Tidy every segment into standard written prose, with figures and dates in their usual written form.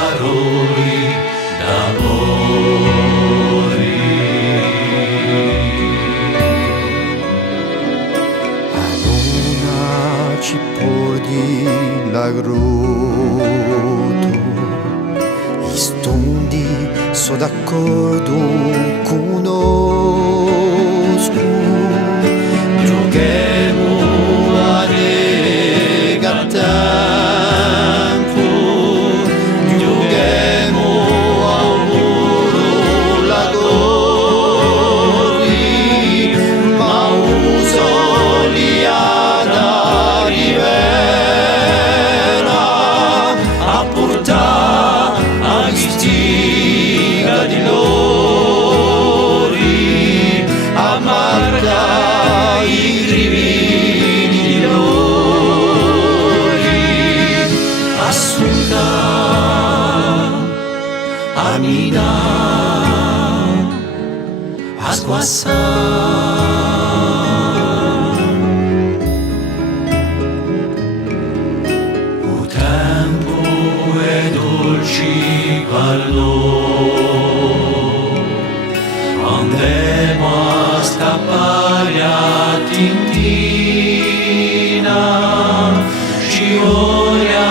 parole d'amore. Allora ci porti la grotto, gli stondi so d'accordo conosco, Giochiamo a regattempo, giochiamo a muro la torri, ma uso liada rivera a portare a stiga di lori, a marca i grivini di lori, assunta a mina, a squassare. O tempo e dolci parlò, andemo a scappare a Tintina, ci ora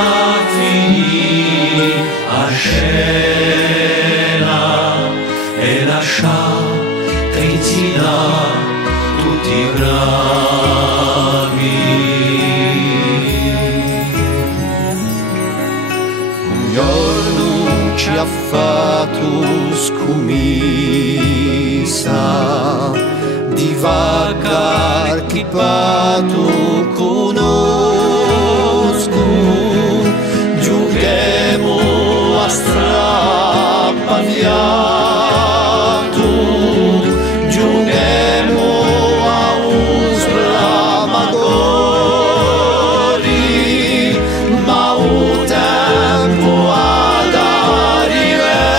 finì a scena e lascia trizzina tutti i bravi. un giorno ci ha fatto scomissa di vacar chi pato conosco, giochiamo a strappaviato, giochiamo a usbramagori, ma o tempo ad arrivena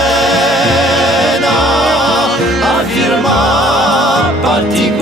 a firma particolare